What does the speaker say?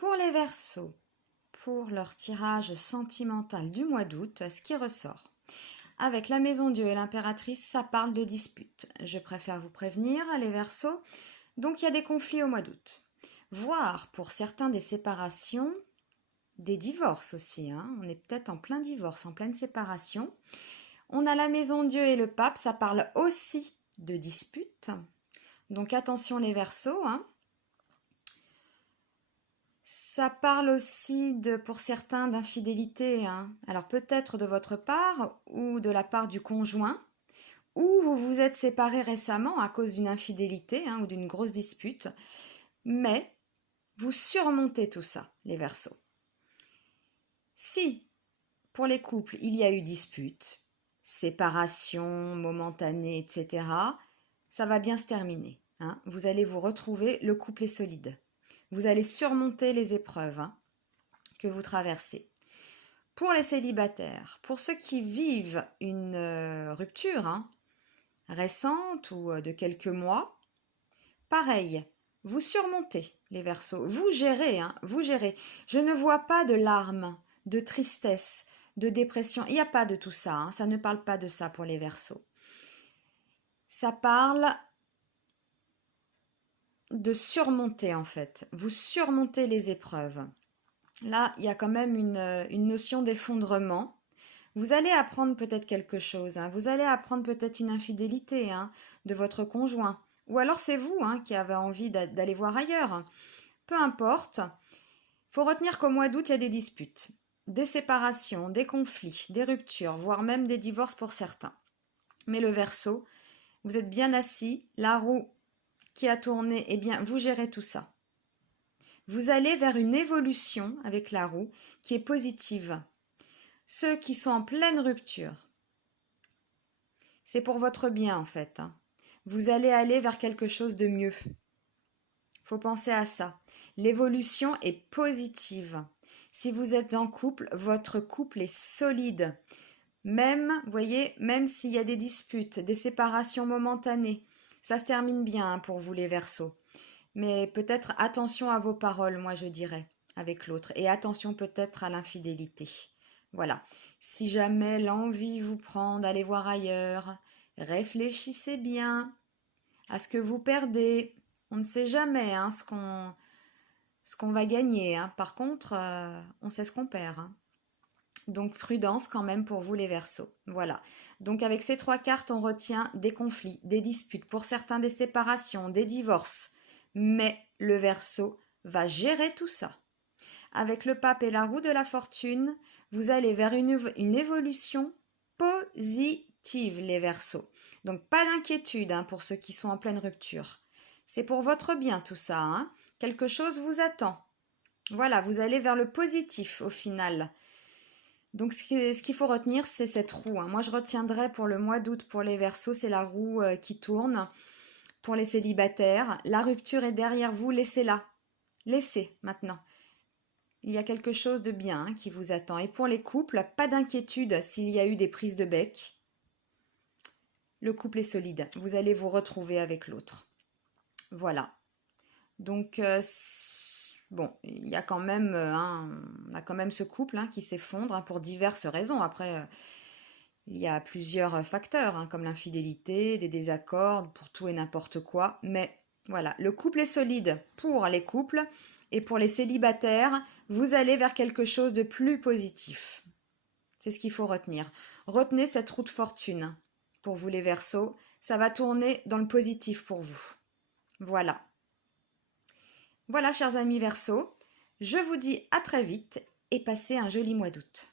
Pour les Verseaux, pour leur tirage sentimental du mois d'août, ce qui ressort. Avec la Maison Dieu et l'Impératrice, ça parle de disputes. Je préfère vous prévenir, les Verseaux. Donc il y a des conflits au mois d'août. Voire pour certains des séparations, des divorces aussi. On est peut-être en plein divorce, en pleine séparation. On a la Maison Dieu et le Pape, ça parle aussi de disputes. Donc attention les Verseaux. Ça parle aussi pour certains d'infidélité. Alors peut-être de votre part ou de la part du conjoint, ou vous vous êtes séparés récemment à cause d'une infidélité ou d'une grosse dispute. Mais vous surmontez tout ça, les Verseaux. Si, pour les couples, il y a eu dispute, séparation momentanée, etc., ça va bien se terminer. Vous allez vous retrouver, le couple est solide. Vous allez surmonter les épreuves que vous traversez. Pour les célibataires, pour ceux qui vivent une rupture récente ou de quelques mois, pareil, vous surmontez les Verseaux, vous gérez, vous gérez. Je ne vois pas de larmes, de tristesse, de dépression, il n'y a pas de tout ça, ça ne parle pas de ça pour les Verseaux. Ça parle de surmonter en fait, vous surmontez les épreuves. Là, il y a quand même une notion d'effondrement. Vous allez apprendre peut-être quelque chose, vous allez apprendre peut-être une infidélité de votre conjoint. Ou alors c'est vous qui avez envie d'aller voir ailleurs. Peu importe, il faut retenir qu'au mois d'août, il y a des disputes, des séparations, des conflits, des ruptures, voire même des divorces pour certains. Mais le Verseau, vous êtes bien assis, la roue qui a tourné, eh bien, vous gérez tout ça. Vous allez vers une évolution avec la roue qui est positive. Ceux qui sont en pleine rupture, c'est pour votre bien en fait. Vous allez aller vers quelque chose de mieux. Faut penser à ça. L'évolution est positive. Si vous êtes en couple, votre couple est solide. Même, voyez, même s'il y a des disputes, des séparations momentanées, ça se termine bien pour vous les Verseaux. Mais peut-être attention à vos paroles, moi je dirais, avec l'autre. Et attention peut-être à l'infidélité. Voilà. Si jamais l'envie vous prend d'aller voir ailleurs, réfléchissez bien à ce que vous perdez. On ne sait jamais ce qu'on va gagner. Par contre, on sait ce qu'on perd. Donc prudence quand même pour vous les Verseaux. Voilà. Donc avec ces 3 cartes, on retient des conflits, des disputes, pour certains des séparations, des divorces. Mais le Verseau va gérer tout ça. Avec le Pape et la roue de la fortune, vous allez vers une évolution positive, les Verseaux. Donc pas d'inquiétude pour ceux qui sont en pleine rupture. C'est pour votre bien tout ça. Quelque chose vous attend. Voilà, vous allez vers le positif au final. Donc ce qu'il faut retenir, c'est cette roue. Moi, je retiendrai pour le mois d'août, pour les Verseaux, c'est la roue qui tourne. Pour les célibataires, la rupture est derrière vous, laissez-la. Laissez maintenant. Il y a quelque chose de bien qui vous attend. Et pour les couples, pas d'inquiétude s'il y a eu des prises de bec. Le couple est solide. Vous allez vous retrouver avec l'autre. Voilà. Donc, bon, il y a quand même, on a quand même ce couple qui s'effondre pour diverses raisons. Après, il y a plusieurs facteurs, comme l'infidélité, des désaccords, pour tout et n'importe quoi. Mais voilà, le couple est solide pour les couples. Et pour les célibataires, vous allez vers quelque chose de plus positif. C'est ce qu'il faut retenir. Retenez cette roue de fortune pour vous les Verseaux. Ça va tourner dans le positif pour vous. Voilà. Voilà, chers amis Verseaux. Je vous dis à très vite et passez un joli mois d'août.